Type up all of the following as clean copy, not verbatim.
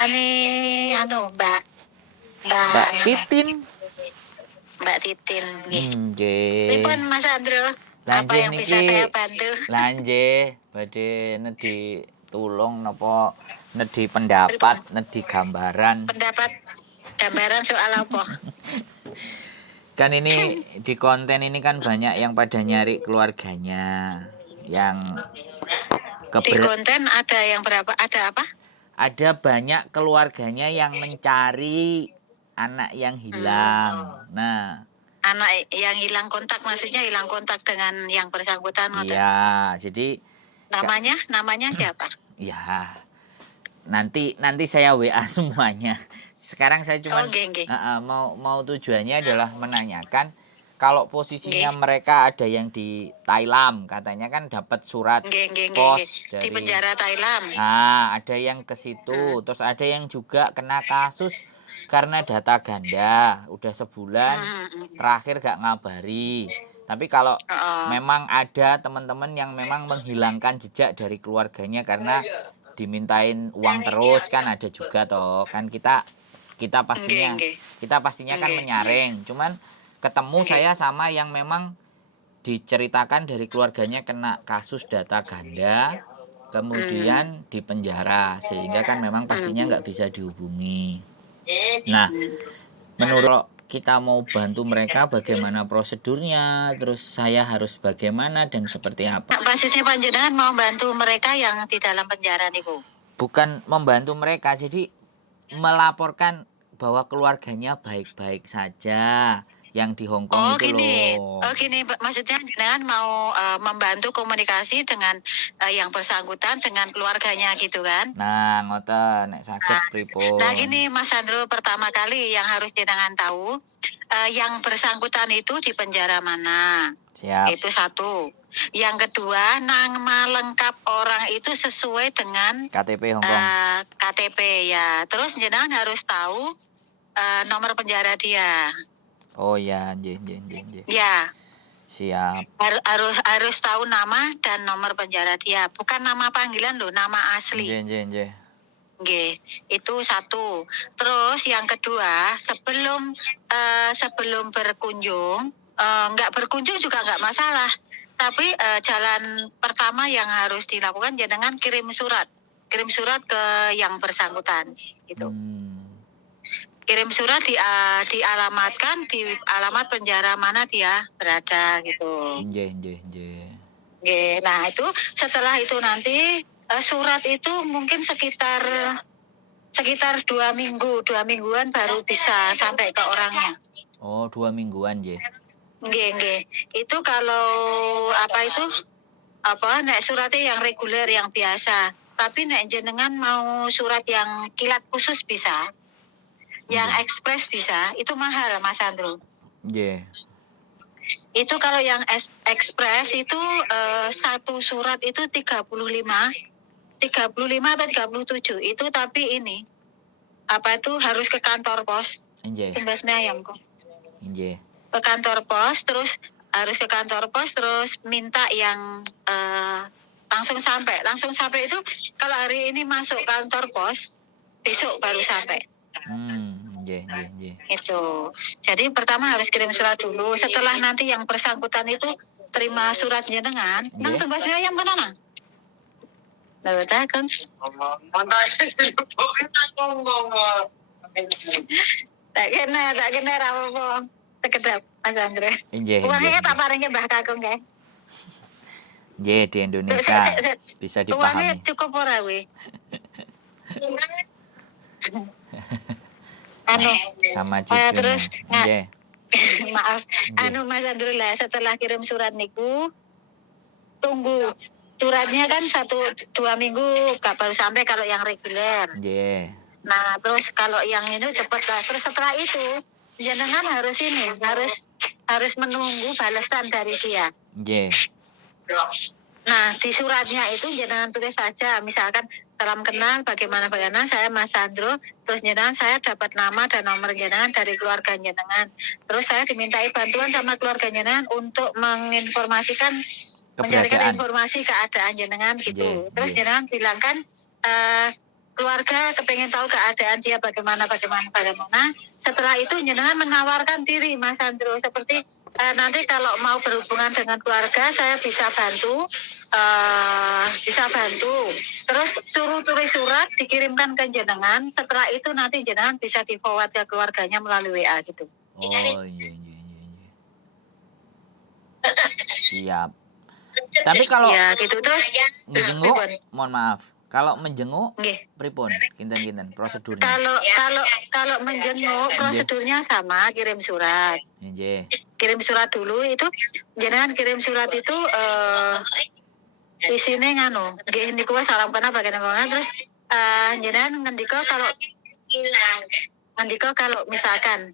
Ane Mbak Mbak Mbak Titin. Mbak Titin nggih. Nggih. Pripun Mas Andro? Apa yang bisa saya bantu? Lanje badhe nedhi tulung napa nedhi pendapat, nedhi gambaran. Pendapat gambaran soal apa? Kan ini di konten ini kan banyak yang pada nyari keluarganya yang Di konten ada yang berapa? Ada apa? Ada banyak keluarganya yang mencari anak yang hilang. Nah, anak yang hilang kontak, maksudnya hilang kontak dengan yang bersangkutan. Iya, jadi namanya siapa? Ya, nanti saya WA semuanya. Sekarang saya cuma mau tujuannya adalah menanyakan kalau posisinya mereka ada yang di Thailand, katanya kan dapat surat pos dari di penjara Thailand. Nah, ada yang ke situ, terus ada yang juga kena kasus karena data ganda, udah sebulan terakhir gak ngabari. Tapi kalau memang ada teman-teman yang memang menghilangkan jejak dari keluarganya karena dimintain uang terus, kan ada juga toh. Kan kita pastinya kan menyaring. Cuman ketemu saya sama yang memang diceritakan dari keluarganya kena kasus data ganda, kemudian di penjara, sehingga kan memang pastinya nggak bisa dihubungi. Nah, menurut kita mau bantu mereka bagaimana prosedurnya, terus saya harus bagaimana dan seperti apa? Maksudnya panjenengan mau bantu mereka yang di dalam penjara niku? Bukan membantu mereka, jadi melaporkan bahwa keluarganya baik-baik saja yang di Hong Kong itu loh. Oh gini, maksudnya jangan mau membantu komunikasi dengan yang bersangkutan dengan keluarganya gitu kan? Nah, ngoten nek saged pripun. Nah gini Mas Andro, pertama kali yang harus jenengan tahu yang bersangkutan itu di penjara mana. Siap. Itu satu. Yang kedua, nama lengkap orang itu sesuai dengan KTP Hong Kong. KTP ya. Terus jenengan harus tahu nomor penjara dia. Oh ya, nggih. Ya. Siap. Harus tahu nama dan nomor penjara dia, bukan nama panggilan loh, nama asli. Nggih. Nggih, itu satu. Terus yang kedua, sebelum berkunjung, nggak berkunjung juga nggak masalah. Tapi jalan pertama yang harus dilakukan jenengan kirim surat ke yang bersangkutan, gitu. Kirim surat dialamatkan di alamat penjara mana dia berada gitu. Nggih. Nah itu setelah itu nanti surat itu mungkin sekitar 2 mingguan baru bisa sampai ke orangnya. Oh, 2 mingguan nggih. Nggih. Itu kalau nek suratnya yang reguler yang biasa. Tapi nek jenengan mau surat yang kilat khusus bisa. Yang ekspres bisa, itu mahal Mas Andro. Nggih. Itu kalau yang ekspres itu satu surat itu 35 atau 37. Itu tapi ini harus ke kantor pos. Nggih. Tumbasnya ayam kok. Nggih. Ke kantor pos, terus harus ke kantor pos, terus minta yang langsung sampai itu kalau hari ini masuk kantor pos, besok baru sampai. Nggih. Itu. Jadi pertama harus kirim surat dulu. Setelah nanti yang bersangkutan itu terima surat jenengan, nang tumbasnya ayam kan nang? Lalu kan? Tak kena apa-apa. Sekedap Mas Andre. Uangnya tak paringke Mbah Kakung nggih. Nggih, di Indonesia bisa dipahami. Uangnya cukup ora we? Sama cucunya. Terus nggih. Maaf. Mas Andro lah, setelah kirim surat niku tunggu. Suratnya kan 1-2 minggu baru sampai kalau yang reguler. Nggih. Nah, terus kalau yang ini cepat lah. Terus setelah itu jenengan harus menunggu balasan dari dia. Nggih. Nah, di suratnya itu jenengan tulis saja, misalkan salam kenal, bagaimana saya Mas Andro, terus jenengan saya dapat nama dan nomor jenengan dari keluarga jenengan. Terus saya dimintai bantuan sama keluarga jenengan untuk menginformasikan, mencarikan informasi keadaan jenengan gitu. Terus jenengan bilangkan keluarga kepengen tahu keadaan dia bagaimana. Setelah itu jenengan menawarkan diri, Mas Andro, seperti nanti kalau mau berhubungan dengan keluarga saya bisa bantu. Terus suruh tulis surat dikirimkan ke jenengan. Setelah itu nanti jenengan bisa di forward ke keluarganya melalui WA gitu. Oh iya. Siap. Tapi kalau ya gitu terus menjenguk, pripun? mohon maaf. Kalau menjenguk, Nggih. pripun? Kinten prosedurnya. Kalau menjenguk prosedurnya sama, kirim surat. Nggih. Kirim surat dulu itu jenengan kirim surat itu isine nganu, nggih niku salam kenal bagaimana terus jenengan ngendika kalau misalkan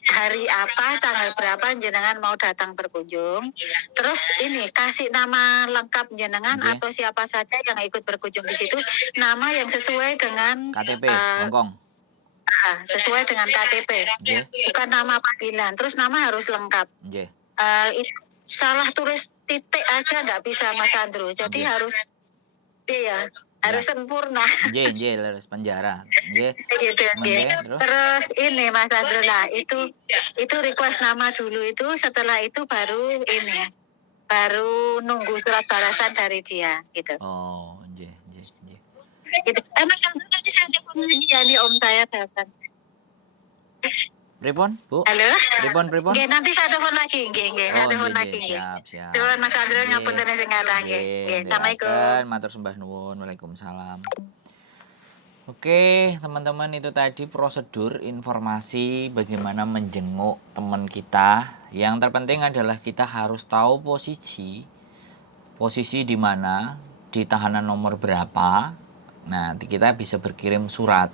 hari apa, tanggal berapa jenengan mau datang berkunjung. Terus ini kasih nama lengkap jenengan atau siapa saja yang ikut berkunjung di situ, nama yang sesuai dengan KTP Hongkong. Sesuai dengan KTP. Bukan nama panggilan. Terus nama harus lengkap. Itu salah tulis titik aja nggak bisa, Mas Andro. Jadi harus harus sempurna. Harus penjara. Gitu. Terus ini Mas Andro, nah itu request nama dulu itu, setelah itu baru nunggu surat balasan dari dia gitu. Oh, gitu. Mas Andro nanti saya telepon lagi ya nih, om saya datang. Pripun, Bu? Halo? Pripun? Nggih, nanti saya telepon lagi, nggih. Saya telepon lagi, nggih. Siap. Tuhan Mas Andro ngapunten sing ngalah, nggih. Assalamualaikum. Matur sembah nuwun. Waalaikumsalam. Oke, teman-teman, itu tadi prosedur informasi bagaimana menjenguk teman kita. Yang terpenting adalah kita harus tahu posisi di mana, di tahanan nomor berapa. Nah, kita bisa berkirim surat.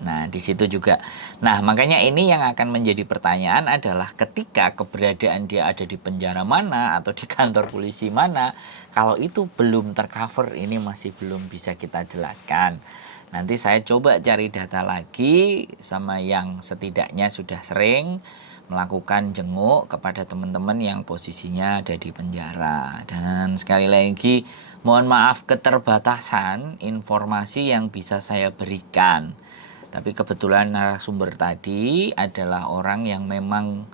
Nah, di situ juga. Nah, makanya ini yang akan menjadi pertanyaan adalah ketika keberadaan dia ada di penjara mana atau di kantor polisi mana, kalau itu belum tercover, ini masih belum bisa kita jelaskan. Nanti saya coba cari data lagi sama yang setidaknya sudah sering melakukan jenguk kepada teman-teman yang posisinya ada di penjara. Dan sekali lagi, mohon maaf keterbatasan informasi yang bisa saya berikan. Tapi kebetulan narasumber tadi adalah orang yang memang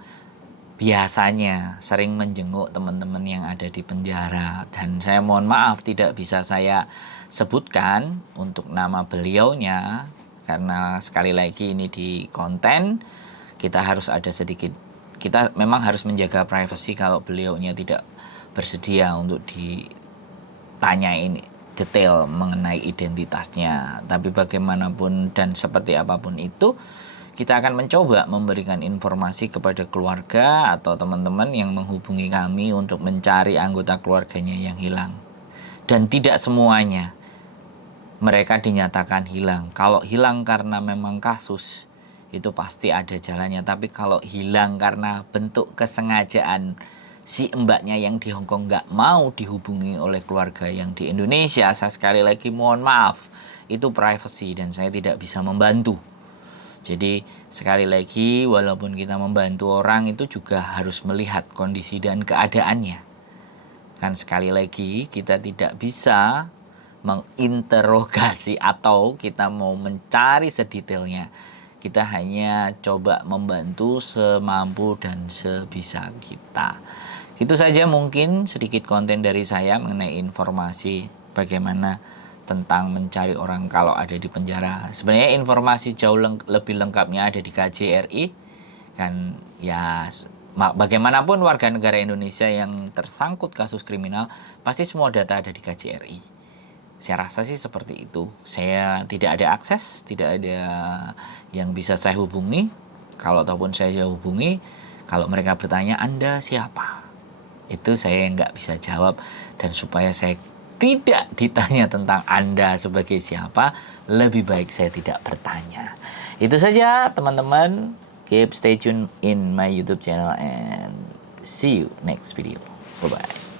biasanya sering menjenguk teman-teman yang ada di penjara. Dan saya mohon maaf tidak bisa saya sebutkan untuk nama beliaunya. Karena sekali lagi ini di konten, kita harus ada sedikit, kita memang harus menjaga privasi kalau beliaunya tidak bersedia untuk ditanya ini detail mengenai identitasnya. Tapi bagaimanapun dan seperti apapun itu, kita akan mencoba memberikan informasi kepada keluarga atau teman-teman yang menghubungi kami untuk mencari anggota keluarganya yang hilang. Dan tidak semuanya mereka dinyatakan hilang. Kalau hilang karena memang kasus, itu pasti ada jalannya. Tapi kalau hilang karena bentuk kesengajaan si mbaknya yang di Hongkong nggak mau dihubungi oleh keluarga yang di Indonesia, saya sekali lagi mohon maaf, itu privacy dan saya tidak bisa membantu. Jadi sekali lagi, walaupun kita membantu orang itu juga harus melihat kondisi dan keadaannya. Kan sekali lagi kita tidak bisa menginterogasi atau kita mau mencari sedetailnya. Kita hanya coba membantu semampu dan sebisa kita. Itu saja mungkin sedikit konten dari saya mengenai informasi bagaimana tentang mencari orang kalau ada di penjara. Sebenarnya informasi jauh lebih lengkapnya ada di KJRI. Kan ya bagaimanapun warga negara Indonesia yang tersangkut kasus kriminal, pasti semua data ada di KJRI. Saya rasa sih seperti itu. Saya tidak ada akses, tidak ada yang bisa saya hubungi. Kalau ataupun saya hubungi, kalau mereka bertanya, Anda siapa? Itu saya nggak bisa jawab. Dan supaya saya tidak ditanya tentang Anda sebagai siapa, lebih baik saya tidak bertanya. Itu saja teman-teman. Keep stay tune in my YouTube channel and see you next video. Bye-bye.